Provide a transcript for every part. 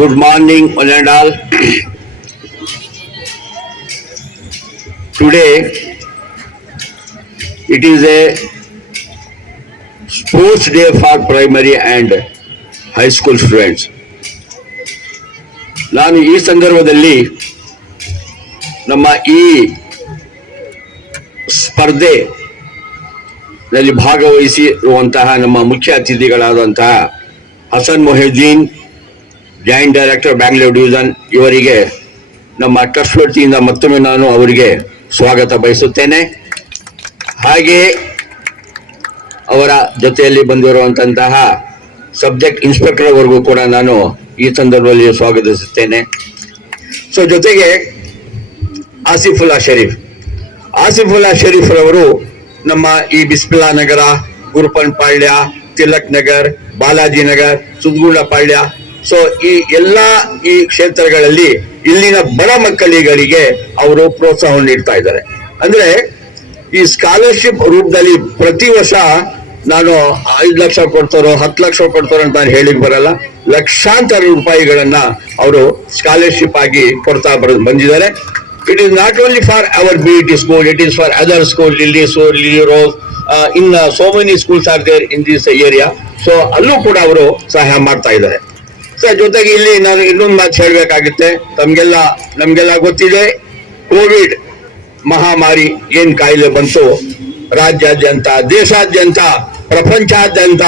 Good morning, one and all. Today, it is a sports day for primary and high school students. ನಾನು ಈ ಸಂದರ್ಭದಲ್ಲಿ ನಮ್ಮ ಈ ಸ್ಪರ್ಧೆಯಲ್ಲಿ ಭಾಗವಹಿಸಿರುವಂತಹ ನಮ್ಮ ಮುಖ್ಯ ಅತಿಥಿಗಳಾದಂತಹ Hasan Mohiuddin, joint director Bangalore division, ಇವರಿಗೆ ನಮ್ಮ ಟ್ರಸ್ಟ್ ವತಿಯಿಂದ ಮತ್ತೊಮ್ಮೆ ನಾನು ಅವರಿಗೆ ಸ್ವಾಗತ ಬಯಸುತ್ತೇನೆ. ಹಾಗೆಯೇ ಅವರ ಜೊತೆಯಲ್ಲಿ ಬಂದಿರುವಂತಹ ಸಬ್ಜೆಕ್ಟ್ ಇನ್ಸ್ಪೆಕ್ಟರ್ ವರೆಗೂ ಕೂಡ ನಾನು ಈ ಸಂದರ್ಭದಲ್ಲಿ ಸ್ವಾಗತಿಸುತ್ತೇನೆ. ಸೊ ಜೊತೆಗೆ ಆಸಿಫುಲ್ಲಾ ಶರೀಫ್ ರವರು ನಮ್ಮ ಈ ಬಿಸ್ಮಿಲ್ಲಾ ನಗರ, ಗುರುಪನ್ ಪಾಳ್ಯ, ತಿಲಕ್ ನಗರ್, ಬಾಲಾಜಿ ನಗರ್, ಸುದ್ಗುಂಡ ಪಾಳ್ಯ, ಸೊ ಈ ಈ ಕ್ಷೇತ್ರಗಳಲ್ಲಿ ಇಲ್ಲಿನ ಬಡ ಮಕ್ಕಳಿಗಳಿಗೆ ಅವರು ಪ್ರೋತ್ಸಾಹವನ್ನು ನೀಡ್ತಾ ಇದ್ದಾರೆ. ಅಂದ್ರೆ ಈ ಸ್ಕಾಲರ್ಶಿಪ್ ರೂಪದಲ್ಲಿ ಪ್ರತಿ ವರ್ಷ ನಾನು 5 ಲಕ್ಷ ಕೊಡ್ತಾರೋ 10 ಲಕ್ಷ ಕೊಡ್ತಾರೋ ಅಂತ ನಾನು ಹೇಳಿಕ್ ಬರಲ್ಲ, ಲಕ್ಷಾಂತರ ರೂಪಾಯಿಗಳನ್ನ ಅವರು ಸ್ಕಾಲರ್ಶಿಪ್ ಆಗಿ ಕೊಡ್ತಾ ಬಂದಿದ್ದಾರೆ. It is not only for our BET school, it is for other school, Lily Rose, in so many schools are there in this area. So ಅಲ್ಲೂ ಕೂಡ ಅವರು ಸಹಾಯ ಮಾಡ್ತಾ ಇದ್ದಾರೆ. ಸೊ ಜೊತೆಗೆ ಇಲ್ಲಿ ನಾನು ಇನ್ನೊಂದು ಮಾತು ಹೇಳಬೇಕಾಗುತ್ತೆ. ನಮ್ಗೆಲ್ಲ ಗೊತ್ತಿದೆ, ಕೋವಿಡ್ ಮಹಾಮಾರಿ ಏನ್ ಕಾಯಿಲೆ ಬಂತು ರಾಜ್ಯಾದ್ಯಂತ, ದೇಶಾದ್ಯಂತ, ಪ್ರಪಂಚಾದ್ಯಂತ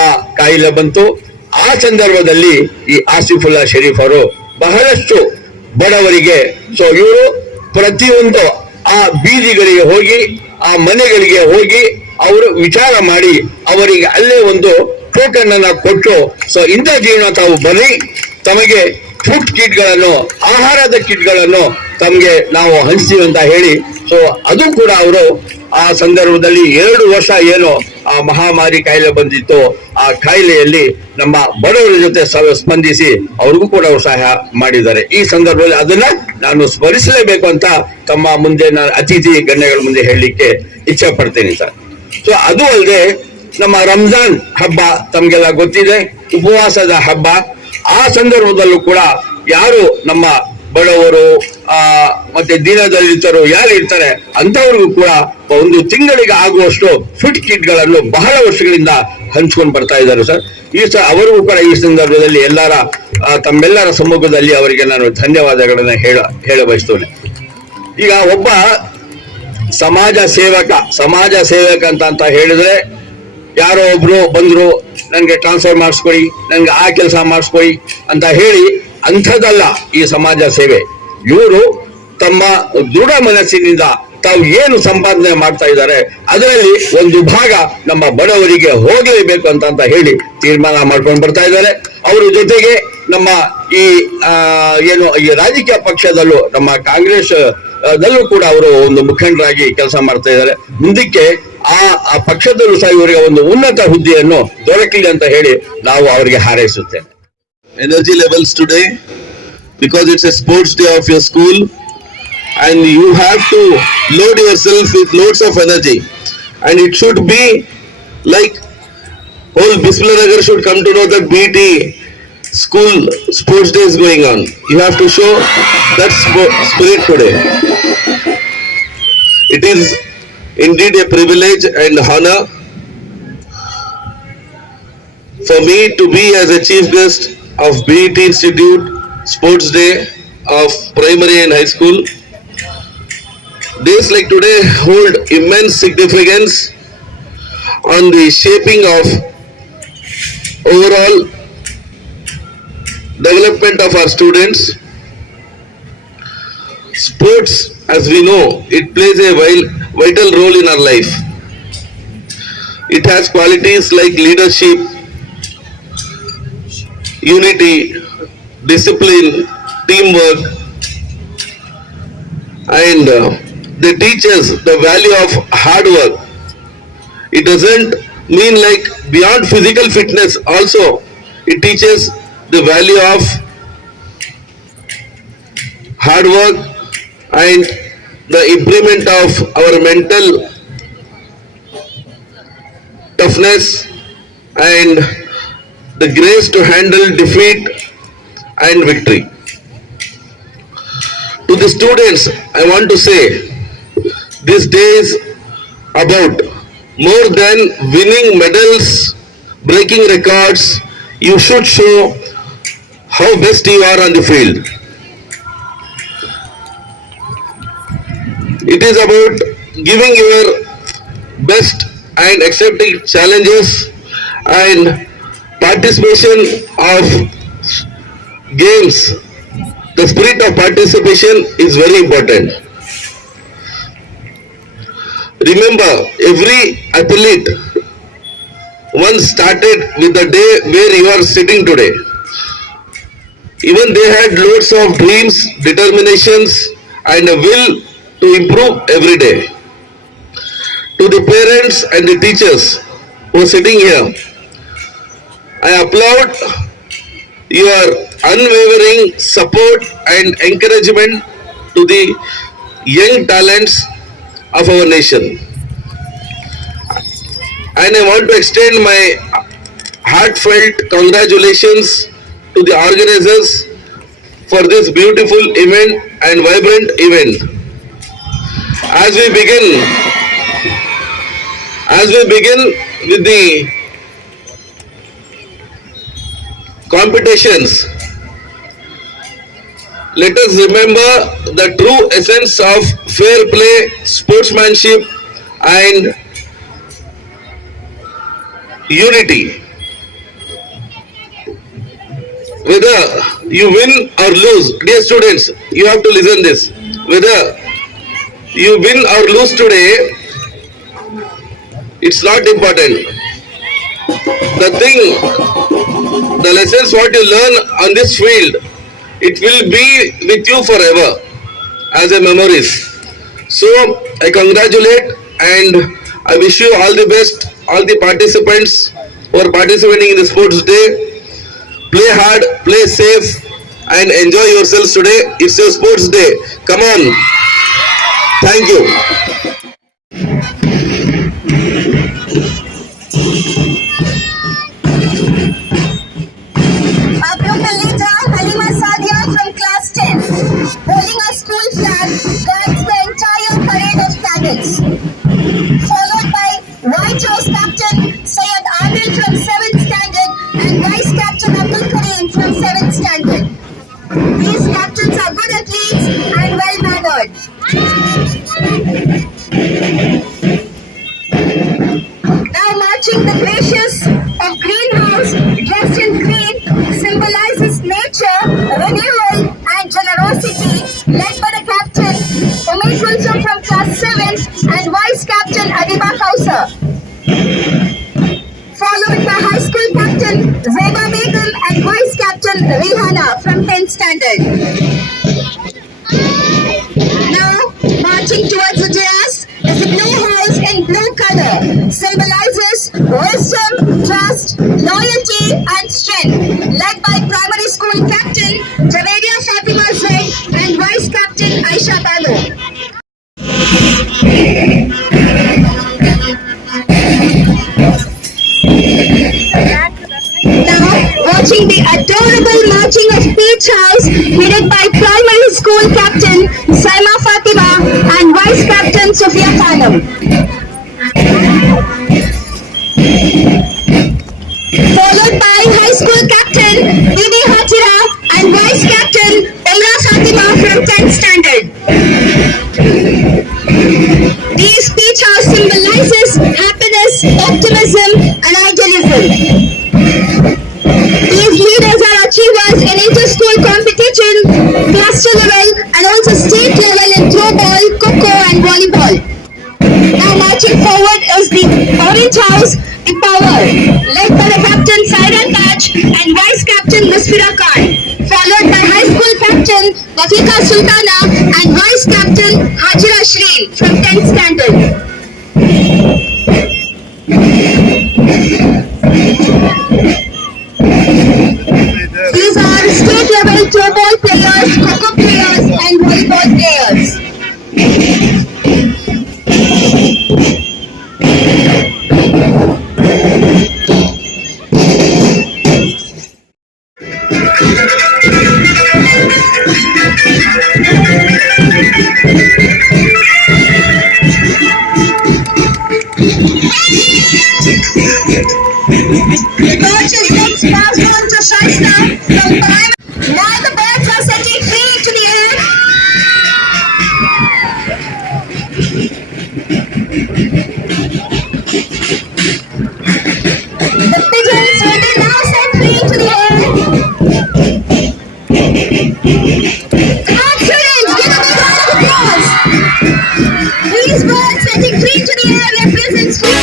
ಆ ಕಾಯಿಲೆ ಬಂತು. ಆ ಸಂದರ್ಭದಲ್ಲಿ ಈ ಆಸಿಫುಲ್ಲಾ ಶರೀಫ್ ಅವರು ಬಹಳಷ್ಟು ಬಡವರಿಗೆ, ಸೊ ಇವರು ಪ್ರತಿಯೊಂದು ಆ ಬೀದಿಗಳಿಗೆ ಹೋಗಿ, ಆ ಮನೆಗಳಿಗೆ ಹೋಗಿ ಅವರು ವಿಚಾರ ಮಾಡಿ ಅವರಿಗೆ ಅಲ್ಲೇ ಒಂದು ಟೋಕನ್ ಅನ್ನ ಕೊಟ್ಟು, ಸೊ ಇಂಥ ಜೀವನ ತಾವು ಬನ್ನಿ, ತಮಗೆ ಫುಡ್ ಕಿಟ್ಗಳನ್ನು, ಆಹಾರದ ಕಿಟ್ಗಳನ್ನು ತಮಗೆ ನಾವು ಹಂಚ್ತೀವಿ ಅಂತ ಹೇಳಿ, ಸೊ ಅದು ಕೂಡ ಅವರು ಆ ಸಂದರ್ಭದಲ್ಲಿ 2 ವರ್ಷ ಏನು ಆ ಮಹಾಮಾರಿ ಕಾಯಿಲೆ ಬಂದಿತ್ತು, ಆ ಕಾಯಿಲೆಯಲ್ಲಿ ನಮ್ಮ ಬಡವರ ಜೊತೆ ಸ್ಪಂದಿಸಿ ಅವ್ರಿಗೂ ಕೂಡ ಅವರು ಸಹಾಯ ಮಾಡಿದ್ದಾರೆ. ಈ ಸಂದರ್ಭದಲ್ಲಿ ಅದನ್ನ ನಾನು ಸ್ಮರಿಸಲೇಬೇಕು ಅಂತ ತಮ್ಮ ಮುಂದೆ ನಾನು ಅತಿಥಿ ಗಣ್ಯಗಳ ಮುಂದೆ ಹೇಳಲಿಕ್ಕೆ ಇಚ್ಛೆ ಪಡ್ತೇನೆ ಸರ್. ಸೊ ಅದು ಅಲ್ಲದೆ ನಮ್ಮ ರಂಜಾನ್ ಹಬ್ಬ ತಮ್ಗೆಲ್ಲ ಗೊತ್ತಿದೆ, ಉಪವಾಸದ ಹಬ್ಬ. ಆ ಸಂದರ್ಭದಲ್ಲೂ ಕೂಡ ಯಾರು ನಮ್ಮ ಬಡವರು ಮತ್ತೆ ದೀನದಲಿತರು ಯಾರು ಇರ್ತಾರೆ ಅಂತವ್ರಿಗೂ ಕೂಡ ಒಂದು ತಿಂಗಳಿಗೆ ಆಗುವಷ್ಟು ಫಿಟ್ ಕಿಟ್ಗಳನ್ನು ಬಹಳ ವರ್ಷಗಳಿಂದ ಹಂಚ್ಕೊಂಡು ಬರ್ತಾ ಇದ್ದಾರೆ ಸರ್. ಅವರಿಗೂ ಕೂಡ ಈ ಸಂದರ್ಭದಲ್ಲಿ ತಮ್ಮೆಲ್ಲರ ಸಮ್ಮುಖದಲ್ಲಿ ಅವರಿಗೆ ನಾನು ಧನ್ಯವಾದಗಳನ್ನ ಹೇಳ ಬಯಸ್ತೇನೆ. ಈಗ ಒಬ್ಬ ಸಮಾಜ ಸೇವಕ ಅಂತ ಹೇಳಿದ್ರೆ, ಯಾರೋ ಒಬ್ರು ಬಂದ್ರು, ನನ್ಗೆ ಟ್ರಾನ್ಸ್ಫರ್ ಮಾಡಿಸ್ಕೊಡಿ, ನನ್ಗೆ ಆ ಕೆಲಸ ಮಾಡಿಸ್ಕೊಡಿ ಅಂತ ಹೇಳಿ ಅಂಥದ್ದಲ್ಲ ಈ ಸಮಾಜ ಸೇವೆ. ಇವರು ತಮ್ಮ ದೃಢ ಮನಸ್ಸಿನಿಂದ ತಾವು ಏನು ಸಂಪಾದನೆ ಮಾಡ್ತಾ ಇದ್ದಾರೆ ಅದರಲ್ಲಿ ಒಂದು ಭಾಗ ನಮ್ಮ ಬಡವರಿಗೆ ಹೋಗಲೇಬೇಕು ಅಂತ ಹೇಳಿ ತೀರ್ಮಾನ ಮಾಡ್ಕೊಂಡು ಬರ್ತಾ ಇದ್ದಾರೆ. ಅವರ ಜೊತೆಗೆ ನಮ್ಮ ಈ ರಾಜಕೀಯ ಪಕ್ಷದಲ್ಲೂ, ನಮ್ಮ ಕಾಂಗ್ರೆಸ್ ದಲ್ಲೂ ಕೂಡ ಅವರು ಒಂದು ಮುಖಂಡರಾಗಿ ಕೆಲಸ ಮಾಡ್ತಾ ಇದ್ದಾರೆ. ಮುಂದಕ್ಕೆ ಆ ಪಕ್ಷದಲ್ಲೂ ಸಹ ಇವರಿಗೆ ಒಂದು ಉನ್ನತ ಹುದ್ದೆಯನ್ನು ದೊರಕಲಿ ಅಂತ ಹೇಳಿ ನಾವು ಅವರಿಗೆ ಹಾರೈಸುತ್ತೇವೆ. Energy levels today, because it's a sports day of your school and you have to load yourself with loads of energy, and it should be like whole Bismillah Nagar should come to know that BET school sports day is going on. You have to show that spirit today. It is indeed a privilege and honor for me to be as a chief guest of BET Institute Sports Day of Primary and High School. Days like today hold immense significance on the shaping of overall development of our students. Sports, as we know, it plays a vital role in our life. It has qualities like leadership, unity, discipline, teamwork, and they teach us the value of hard work. It doesn't mean like beyond physical fitness, also it teaches the value of hard work and the improvement of our mental toughness and the grace to handle defeat and victory. To the students, I want to say, this day is about more than winning medals, breaking records. You should show how best you are on the field. It is about giving your best and accepting challenges, and participation of games. The spirit of participation is very important. Remember, every athlete once started with the day where you are sitting today. Even they had loads of dreams, determinations, and a will to improve every day. To the parents and the teachers who are sitting here, I applaud your unwavering support and encouragement to the young talents of our nation. And I want to extend my heartfelt congratulations to the organizers for this beautiful event and vibrant event. As we begin with the competitions, let us remember the true essence of fair play, sportsmanship, and unity. Whether you win or lose, dear students, you have to listen this. Whether you win or lose today, it's not important. The lessons what you learn on this field, it will be with you forever as a memories. So I congratulate and I wish you all the best, all the participants who are participating in the sports day. Play hard, play safe, and enjoy yourselves today. It's your sports day. Come on. Thank you. Our pupil leader, Halima Sadia from class 10, holding a school flag, guides the entire parade of cadets. Followed by White House Captain Syed Adil from 7th Standard and Vice Captain Abdul Kareem from 7th Standard. These captains are good athletes and well-mannered. Now marching the gracious of greenhouse, dressed in green, symbolizes nature, renewal and generosity, led by the captain Umesh Kulsum from class 7 and vice captain Adiba Kausar. Followed by high school captain Zeba Begum and vice captain Rihana from 10th standard. Now marching towards the dais is a blue house in blue color, symbolizes wisdom, trust, loyalty and strength, led by primary school captain Javeria Fatima Zaid and vice captain Aisha Balo. Now watching the adorable marching of Peach House headed by primary school captain Saima Fatima and vice captain Sofia Khanum. Followed by high school captain Bibi Hajira and vice captain Umra Fatima from 10th standard. These Peach House symbolizes happiness, optimism and idealism. These leaders are achievers in inter-school competition, cluster level and also state level in throwball, kho-kho and volleyball. Now marching forward is the Orange House, the Power, led by the captain Saira Taj and vice captain Musfira Khan, followed by high school captain Lafika Sultana and vice captain Hajira Shreen from 10th standard. These are state level throwball players, kho-kho players and volleyball players. The coach is next passed on to Shaista from Prime. Now the birds are setting free to the air. The pigeons will be now set free to the air. Come on, students, give a big round of applause. These birds setting free to the air represents free.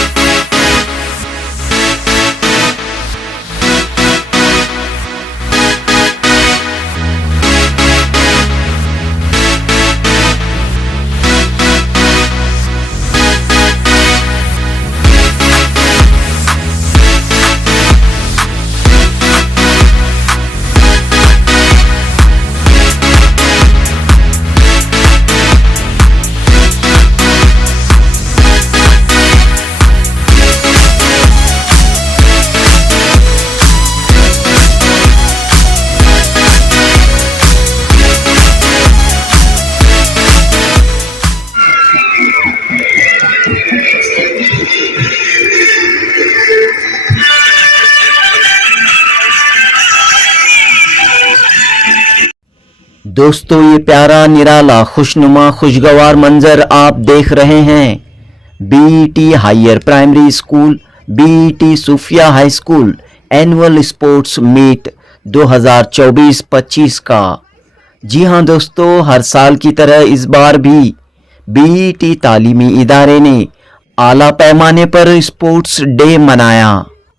दोस्तों, ये प्यारा निराला खुशनुमा खुशगवार मंजर आप देख रहे हैं BET higher primary school, BET Sufia high school annual sports meet 2024-25 का। जी हां दोस्तों, हर साल की तरह इस बार भी बीईटी तालीमी इदारे ने आला पैमाने पर स्पोर्ट्स डे मनाया।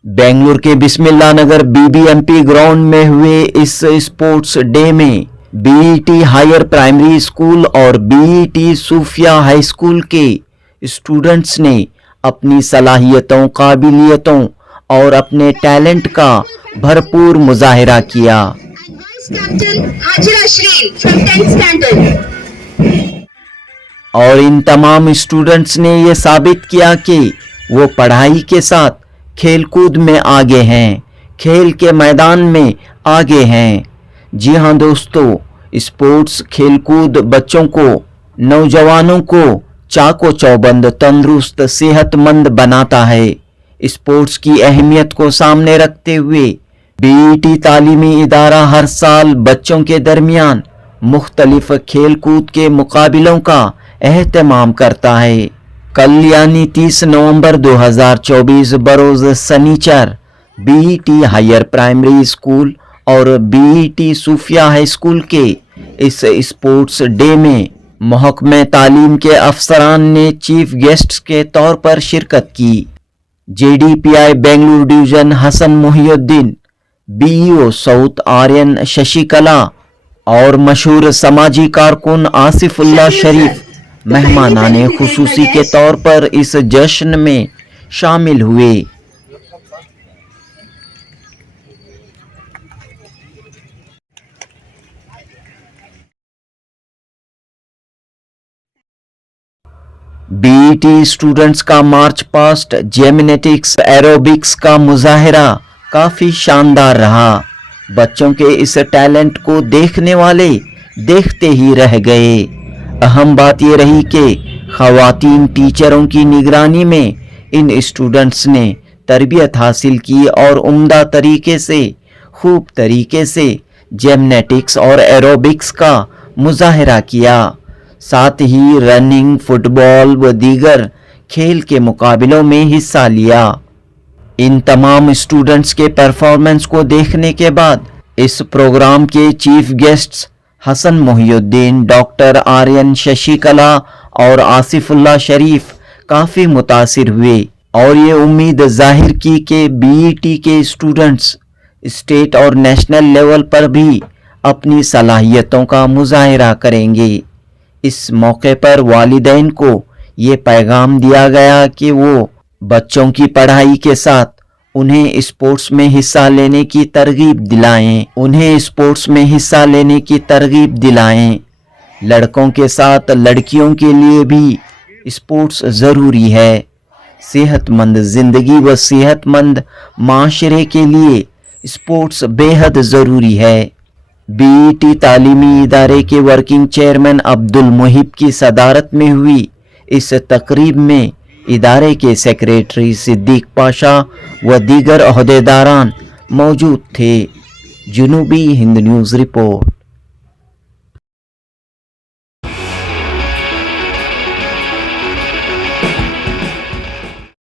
बेंगलुरु के बिस्मिल्लाह नगर बीबीएमपी ग्राउंड में हुए इस स्पोर्ट्स डे में बीईटी हायर प्राइमरी स्कूल और बीईटी सूफिया हाई स्कूल के स्टूडेंट्स ने अपनी सलाहियतों, काबिलियतों और अपने टैलेंट का भरपूर मुजाहिरा किया। Captain Hajira Shreen from 10th standard. और इन तमाम स्टूडेंट्स ने ये साबित किया कि वो पढ़ाई के साथ खेलकूद में आगे हैं, खेल के मैदान में आगे हैं। जी हाँ दोस्तों, स्पोर्ट्स खेलकूद बच्चों को, नौजवानों को चाको चौबंद, तंदुरुस्त, सेहतमंद बनाता है। स्पोर्ट्स की अहमियत को सामने रखते हुए बीईटी तालीमी इदारा हर साल बच्चों के दरमियान मुख्तलिफ खेलकूद के मुकाबलों का एहतमाम करता है। कल यानी 30 नवंबर 2024 बरोज सनीचर बीईटी हायर प्राइमरी स्कूल और बीईटी सूफिया हाई स्कूल के इस स्पोर्ट्स डे में महकमे तालीम के अफसरान ने चीफ गेस्ट्स के तौर पर शिरकत की। JDPI Bengaluru division Hasan Mohiuddin, BEO south आर्यन शशिकला और मशहूर समाजी कारकुन आसिफुल्लाह शरीफ मेहमानाने खुसूसी के तौर पर इस जश्न में शामिल हुए। बीईटी स्टूडेंट्स का मार्च पास्ट, जिम्नैस्टिक्स, एरोबिक्स का मुजाहिरा काफी शानदार रहा। बच्चों के इस टैलेंट को देखने वाले देखते ही रह गए। अहम बात ये रही कि खवातीन टीचरों की निगरानी में इन स्टूडेंट्स ने तरबियत हासिल की और उम्दा तरीके से, खूब तरीके से जिम्नैस्टिक्स और एरोबिक्स का मुजाहिरा किया। साथ ही रनिंग, फुटबॉल व दीगर खेल के मुकाबलों में हिस्सा लिया। इन तमाम स्टूडेंट्स के परफॉर्मेंस को देखने के बाद इस प्रोग्राम के chief guests Hasan Mohiuddin, doctor Aryan Shashikala और आसिफुल्लाह शरीफ काफ़ी मुतासिर हुए और ये उम्मीद जाहिर की कि बीईटी के स्टूडेंट्स स्टेट और नेशनल लेवल पर भी अपनी सलाहियतों का मुजाहिरा करेंगे। इस मौके पर वालिदैन को ये पैगाम दिया गया कि वो बच्चों की पढ़ाई के साथ उन्हें स्पोर्ट्स में हिस्सा लेने की तरगीब दिलाएं। लड़कों के साथ लड़कियों के लिए भी स्पोर्ट्स ज़रूरी है। सेहतमंद ज़िंदगी व सेहतमंद माशरे के लिए स्पोर्ट्स बेहद ज़रूरी है। बीईटी तालीमी इदारे के वर्किंग चेयरमैन अब्दुल मुहिब की सदारत में हुई इस तकरीब में इदारे के सेक्रेटरी सिद्दीक पाशा व दीगर अहदेदारान मौजूद थे। जुनूबी हिंद न्यूज़ रिपोर्ट।